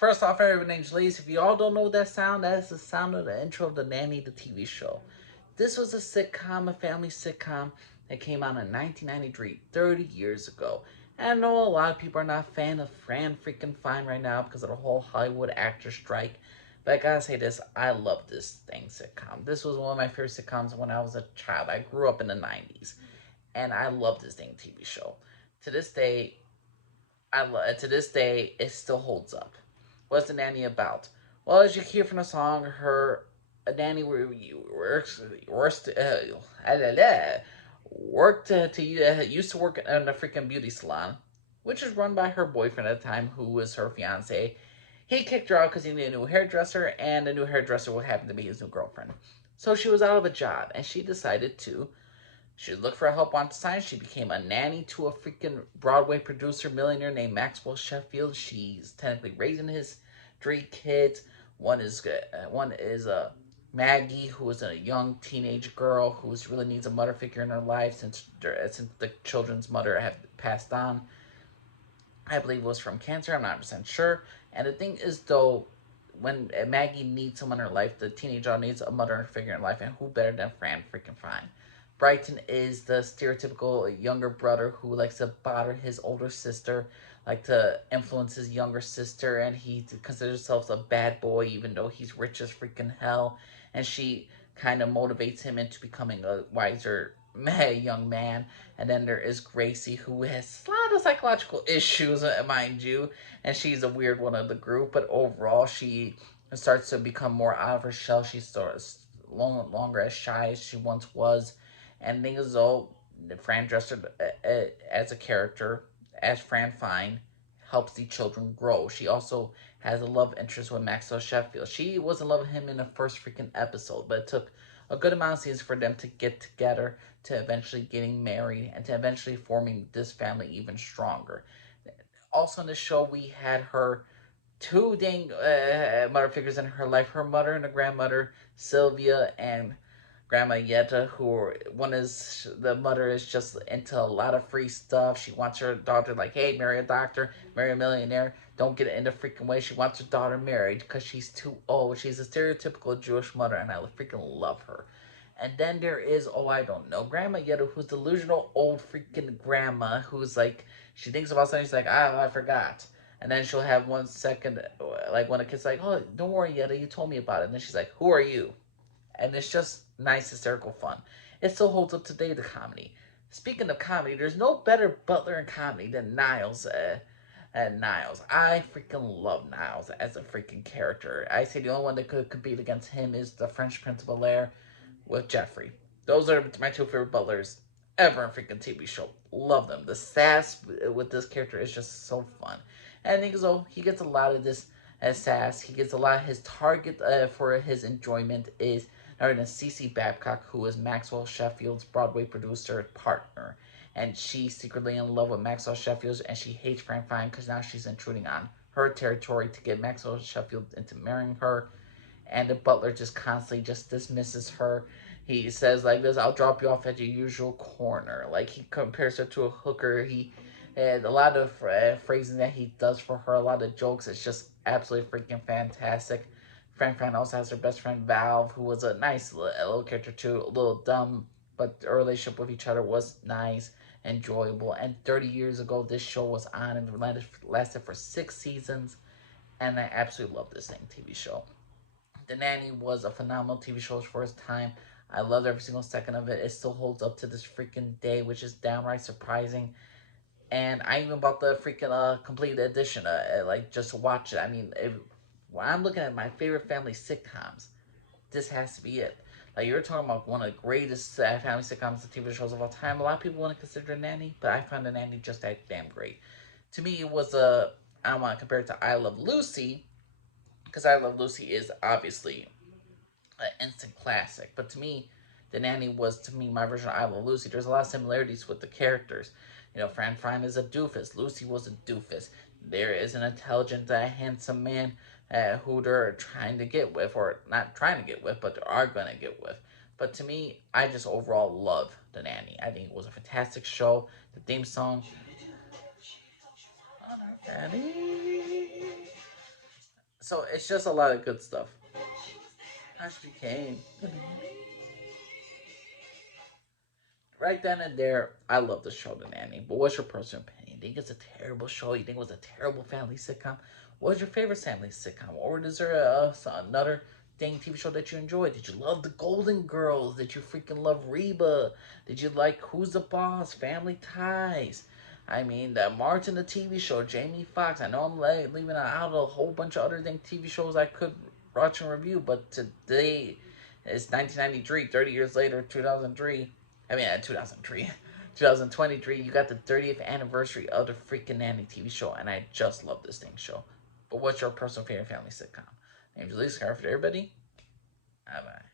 First off, everyone name's Lace. If you all don't know that sound, that is the sound of the intro of the Nanny, the TV show. This was a sitcom, a family sitcom that came out in 1993, 30 years ago. And I know a lot of people are not a fan of Fran freaking Fine right now because of the whole Hollywood actor strike. But I gotta say this, I love this thing sitcom. This was one of my favorite sitcoms when I was a child. I grew up in the 90s. And I love this dang TV show. To this day, to this day, it still holds up. What's the nanny about? Well, as you hear from the song, her a nanny worked to used to work in a freaking beauty salon, which is run by her boyfriend at the time, who was her fiance. He kicked her out because he needed a new hairdresser, and the new hairdresser would happen to be his new girlfriend. So she was out of a job, and she decided to she looked for help on science. She became a nanny to a freaking Broadway producer millionaire named Maxwell Sheffield. She's technically raising his three kids. One is Maggie, who is a young teenage girl who really needs a mother figure in her life since the children's mother had passed on. I believe it was from cancer. I'm not 100% sure. And the thing is, though, when Maggie needs someone in her life, the teenage girl needs a mother figure in life, and who better than Fran freaking Fine? Brighton is the stereotypical younger brother who likes to bother his older sister, like to influence his younger sister, and he considers himself a bad boy even though he's rich as freaking hell. And she kind of motivates him into becoming a wiser young man. And then there is Gracie, who has a lot of psychological issues, mind you, and she's a weird one of the group. But overall, she starts to become more out of her shell. She starts longer as shy as she once was, and thing is, though, Fran Dresser as a character, as Fran Fine, helps the children grow. She also has a love interest with Maxwell Sheffield. She was in love with him in the first freaking episode, but it took a good amount of seasons for them to get together, to eventually getting married, and to eventually forming this family even stronger. Also in the show, we had her two dang mother figures in her life, her mother and her grandmother, Sylvia and Grandma Yetta, who one is the mother is just into a lot of free stuff. She wants her daughter like, hey, marry a doctor, marry a millionaire. Don't get it in the freaking way. She wants her daughter married because she's too old. She's a stereotypical Jewish mother, and I freaking love her. And then there is, oh, I don't know, Grandma Yetta, who's delusional old freaking grandma, who's like, she thinks about something, she's like, I forgot. And then she'll have 1 second, like when a kid's like, oh, don't worry, Yetta, you told me about it. And then she's like, who are you? And it's just nice, hysterical fun. It still holds up today, the comedy. Speaking of comedy, there's no better butler in comedy than Niles. Niles. I freaking love Niles as a freaking character. I say the only one that could compete against him is the French Prince of Bel-Air with Jeffrey. Those are my two favorite butlers ever in freaking TV show. Love them. The sass with this character is just so fun. And I think so he gets a lot of this as sass. He gets a lot of his target for his enjoyment is other than Cece Babcock, who is Maxwell Sheffield's Broadway producer partner. And she's secretly in love with Maxwell Sheffield, and she hates Frank Fine because now she's intruding on her territory to get Maxwell Sheffield into marrying her. And the butler just constantly just dismisses her. He says like this, I'll drop you off at your usual corner. Like he compares her to a hooker. He had a lot of phrasing that he does for her, a lot of jokes. It's just absolutely freaking fantastic. Frank Fran also has her best friend Valve, who was a nice little character too, a little dumb, but their relationship with each other was nice, enjoyable. And 30 years ago, this show was on and lasted for 6 seasons, and I absolutely love this thing TV show. The Nanny was a phenomenal TV show for its time. I loved every single second of it. It still holds up to this freaking day, which is downright surprising. And I even bought the freaking complete edition, like just to watch it. I mean, when I'm looking at my favorite family sitcoms, this has to be it. Like you're talking about one of the greatest family sitcoms and TV shows of all time. A lot of people want to consider Nanny, but I find the Nanny just that damn great. To me, it was a I don't want to compare it to I Love Lucy because I Love Lucy is obviously an instant classic. But to me, The Nanny was to me my version of I Love Lucy. There's a lot of similarities with the characters. You know, Fran Fine is a doofus. Lucy was a doofus. There is an intelligent, handsome man who they're trying to get with, or not trying to get with, but they are going to get with. But to me, I just overall love The Nanny. I think it was a fantastic show. The theme song, Nanny. So it's just a lot of good stuff. As became right then and there, I love the show The Nanny. But what's your personal opinion? You think it's a terrible show? You think it was a terrible family sitcom? What was your favorite family sitcom? Or is there another dang TV show that you enjoyed? Did you love The Golden Girls? Did you freaking love Reba? Did you like Who's the Boss? Family Ties? I mean, the Martin, the TV show, Jamie Foxx. I know I'm leaving out a whole bunch of other dang TV shows I could watch and review, but today is 1993, 30 years later, 2003. I mean, 2003, 2023, you got the 30th anniversary of the freaking Nanny TV show, and I just love this dang show. But what's your personal favorite family sitcom? Name's Lisa Scarf for everybody. Bye bye.